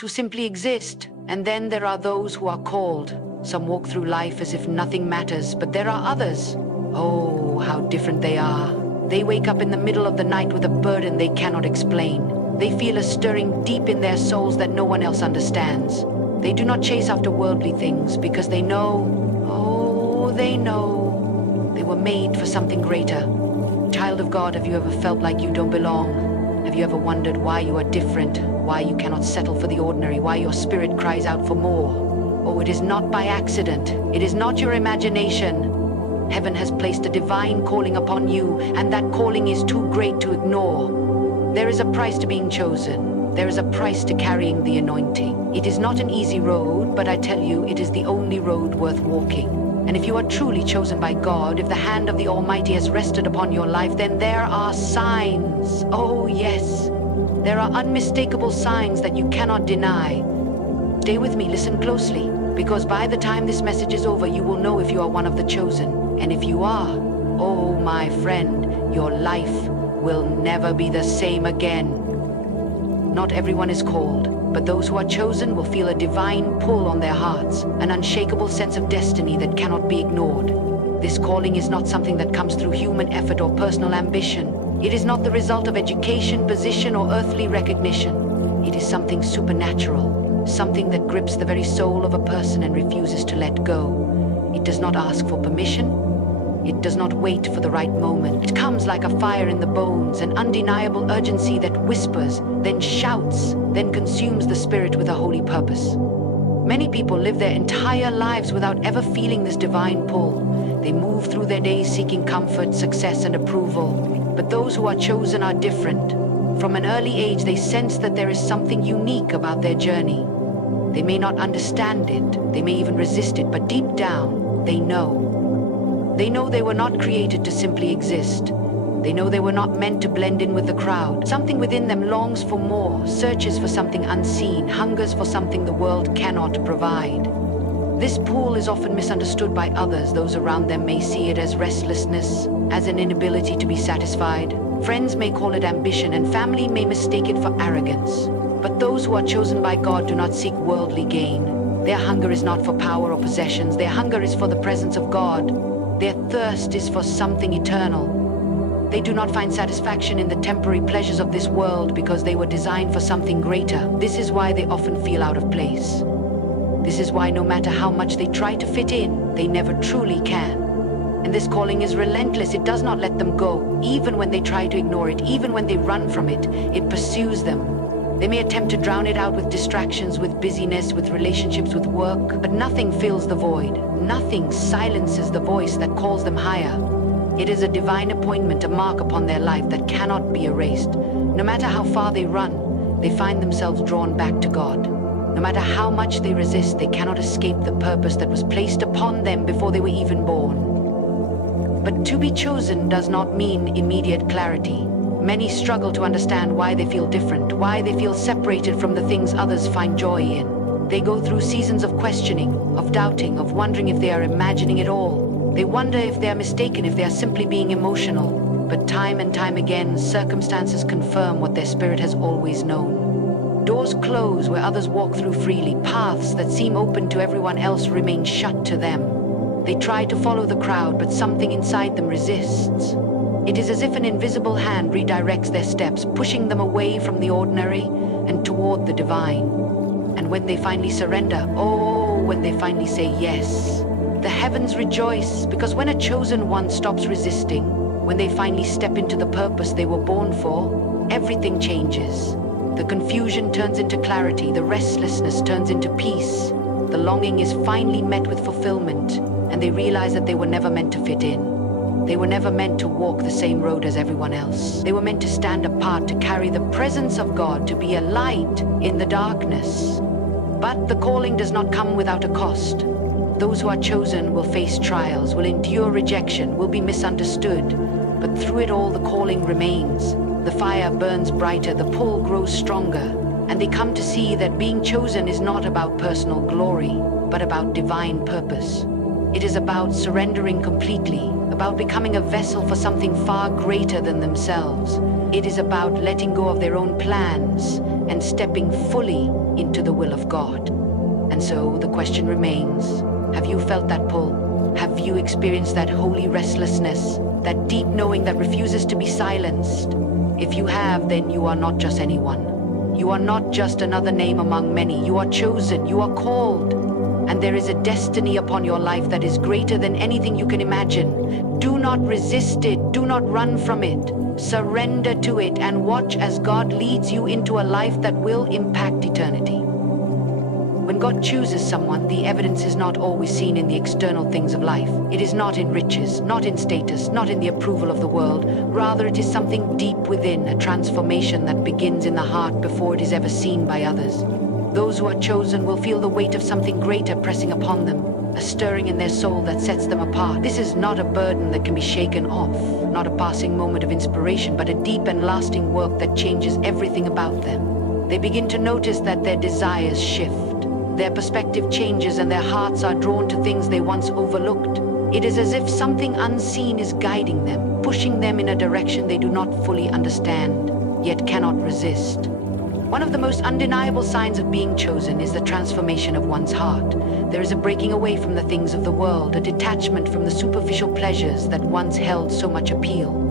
who simply exist, and then there are those who are called. Some walk through life as if nothing matters, but there are others. Oh, how different they are. They wake up in the middle of the night with a burden they cannot explain. They feel a stirring deep in their souls that no one else understands. They do not chase after worldly things because they know, they know, they were made for something greater. Child of God, have you ever felt like you don't belong? Have you ever wondered why you are different, why you cannot settle for the ordinary, why your spirit cries out for more? Oh, it is not by accident. It is not your imagination. Heaven has placed a divine calling upon you, and that calling is too great to ignore. There is a price to being chosen. There is a price to carrying the anointing. It is not an easy road, but I tell you, it is the only road worth walking. And if you are truly chosen by God, if the hand of the Almighty has rested upon your life, then there are signs. Oh, yes. There are unmistakable signs that you cannot deny. Stay with me, listen closely, because by the time this message is over, you will know if you are one of the chosen. And if you are, oh, my friend, your life will never be the same again. Not everyone is called, but those who are chosen will feel a divine pull on their hearts, an unshakable sense of destiny that cannot be ignored. This calling is not something that comes through human effort or personal ambition. It is not the result of education, position, or earthly recognition. It is something supernatural, something that grips the very soul of a person and refuses to let go. It does not ask for permission. It does not wait for the right moment. It comes like a fire in the bones, an undeniable urgency that whispers, then shouts, then consumes the spirit with a holy purpose. Many people live their entire lives without ever feeling this divine pull. They move through their days seeking comfort, success, and approval. But those who are chosen are different. From an early age, they sense that there is something unique about their journey. They may not understand it, they may even resist it, but deep down, they know. They know they were not created to simply exist. They know they were not meant to blend in with the crowd. Something within them longs for more, searches for something unseen, hungers for something the world cannot provide. This pull is often misunderstood by others. Those around them may see it as restlessness, as an inability to be satisfied. Friends may call it ambition, and family may mistake it for arrogance. But those who are chosen by God do not seek worldly gain. Their hunger is not for power or possessions. Their hunger is for the presence of God. Their thirst is for something eternal. They do not find satisfaction in the temporary pleasures of this world because they were designed for something greater. This is why they often feel out of place. This is why no matter how much they try to fit in, they never truly can. And this calling is relentless. It does not let them go. Even when they try to ignore it, even when they run from it, it pursues them. They may attempt to drown it out with distractions, with busyness, with relationships, with work, but nothing fills the void. Nothing silences the voice that calls them higher. It is a divine appointment, a mark upon their life that cannot be erased. No matter how far they run, they find themselves drawn back to God. No matter how much they resist, they cannot escape the purpose that was placed upon them before they were even born. But to be chosen does not mean immediate clarity. Many struggle to understand why they feel different, why they feel separated from the things others find joy in. They go through seasons of questioning, of doubting, of wondering if they are imagining it all. They wonder if they are mistaken, if they are simply being emotional. But time and time again, circumstances confirm what their spirit has always known. Doors close where others walk through freely. Paths that seem open to everyone else remain shut to them. They try to follow the crowd, but something inside them resists. It is as if an invisible hand redirects their steps, pushing them away from the ordinary and toward the divine. And when they finally surrender, when they finally say yes, the heavens rejoice, because when a chosen one stops resisting, when they finally step into the purpose they were born for, everything changes. The confusion turns into clarity, the restlessness turns into peace, the longing is finally met with fulfillment, and they realize that they were never meant to fit in. They were never meant to walk the same road as everyone else. They were meant to stand apart, to carry the presence of God, to be a light in the darkness. But the calling does not come without a cost. Those who are chosen will face trials, will endure rejection, will be misunderstood. But through it all, the calling remains. The fire burns brighter, the pull grows stronger, and they come to see that being chosen is not about personal glory, but about divine purpose. It is about surrendering completely, about becoming a vessel for something far greater than themselves. It is about letting go of their own plans and stepping fully into the will of God. And so the question remains, have you felt that pull? Have you experienced that holy restlessness, that deep knowing that refuses to be silenced? If you have, then you are not just anyone. You are not just another name among many. You are chosen, you are called. And there is a destiny upon your life that is greater than anything you can imagine. Do not resist it. Do not run from it. Surrender to it and watch as God leads you into a life that will impact eternity. When God chooses someone, the evidence is not always seen in the external things of life. It is not in riches, not in status, not in the approval of the world. Rather, it is something deep within, a transformation that begins in the heart before it is ever seen by others. Those who are chosen will feel the weight of something greater pressing upon them, a stirring in their soul that sets them apart. This is not a burden that can be shaken off, not a passing moment of inspiration, but a deep and lasting work that changes everything about them. They begin to notice that their desires shift. Their perspective changes and their hearts are drawn to things they once overlooked. It is as if something unseen is guiding them, pushing them in a direction they do not fully understand, yet cannot resist. One of the most undeniable signs of being chosen is the transformation of one's heart. There is a breaking away from the things of the world, a detachment from the superficial pleasures that once held so much appeal.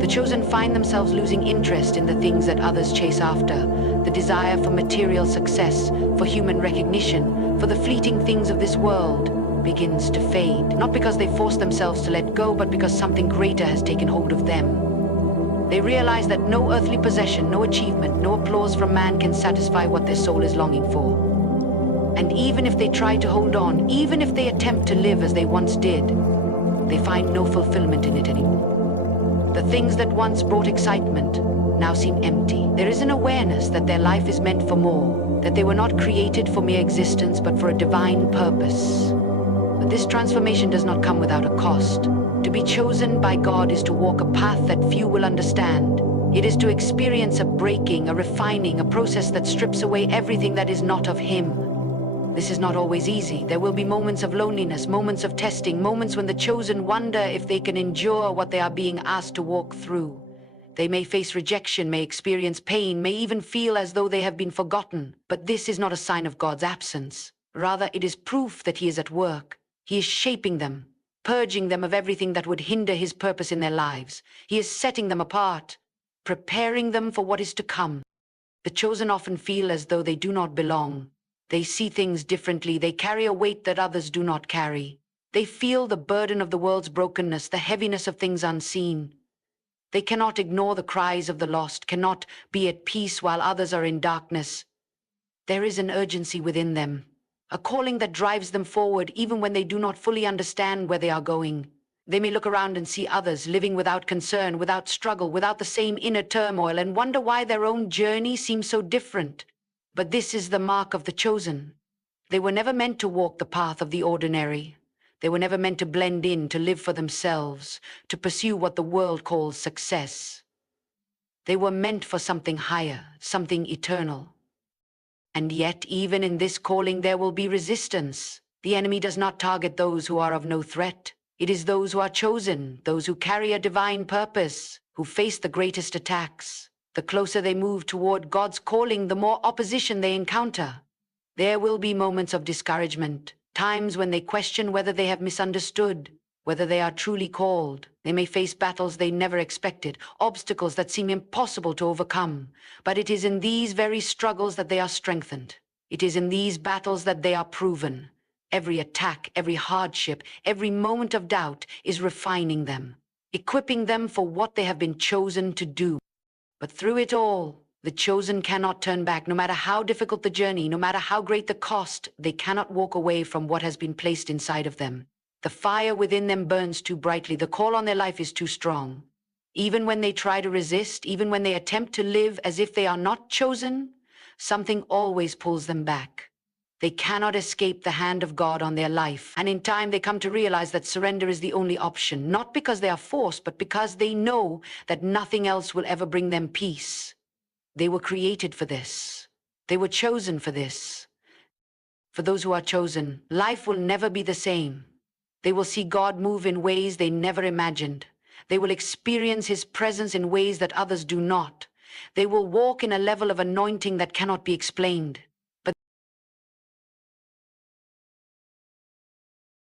The chosen find themselves losing interest in the things that others chase after. The desire for material success, for human recognition, for the fleeting things of this world begins to fade. Not because they force themselves to let go, but because something greater has taken hold of them. They realize that no earthly possession, no achievement, no applause from man can satisfy what their soul is longing for. And even if they try to hold on, even if they attempt to live as they once did, they find no fulfillment in it anymore. The things that once brought excitement now seem empty. There is an awareness that their life is meant for more, that they were not created for mere existence, but for a divine purpose. But this transformation does not come without a cost. To be chosen by God is to walk a path that few will understand. It is to experience a breaking, a refining, a process that strips away everything that is not of Him. This is not always easy. There will be moments of loneliness, moments of testing, moments when the chosen wonder if they can endure what they are being asked to walk through. They may face rejection, may experience pain, may even feel as though they have been forgotten. But this is not a sign of God's absence. Rather, it is proof that He is at work. He is shaping them, purging them of everything that would hinder His purpose in their lives. He is setting them apart, preparing them for what is to come. The chosen often feel as though they do not belong. They see things differently. They carry a weight that others do not carry. They feel the burden of the world's brokenness, the heaviness of things unseen. They cannot ignore the cries of the lost, cannot be at peace while others are in darkness. There is an urgency within them, a calling that drives them forward even when they do not fully understand where they are going. They may look around and see others living without concern, without struggle, without the same inner turmoil, and wonder why their own journey seems so different. But this is the mark of the chosen. They were never meant to walk the path of the ordinary. They were never meant to blend in, to live for themselves, to pursue what the world calls success. They were meant for something higher, something eternal. And yet, even in this calling, there will be resistance. The enemy does not target those who are of no threat. It is those who are chosen, those who carry a divine purpose, who face the greatest attacks. The closer they move toward God's calling, the more opposition they encounter. There will be moments of discouragement, times when they question whether they have misunderstood, whether they are truly called. They may face battles they never expected, obstacles that seem impossible to overcome. But it is in these very struggles that they are strengthened. It is in these battles that they are proven. Every attack, every hardship, every moment of doubt is refining them, equipping them for what they have been chosen to do. But through it all, the chosen cannot turn back. No matter how difficult the journey, no matter how great the cost, they cannot walk away from what has been placed inside of them. The fire within them burns too brightly. The call on their life is too strong. Even when they try to resist, even when they attempt to live as if they are not chosen, something always pulls them back. They cannot escape the hand of God on their life. And in time, they come to realize that surrender is the only option, not because they are forced, but because they know that nothing else will ever bring them peace. They were created for this. They were chosen for this. For those who are chosen, life will never be the same. They will see God move in ways they never imagined. They will experience His presence in ways that others do not. They will walk in a level of anointing that cannot be explained.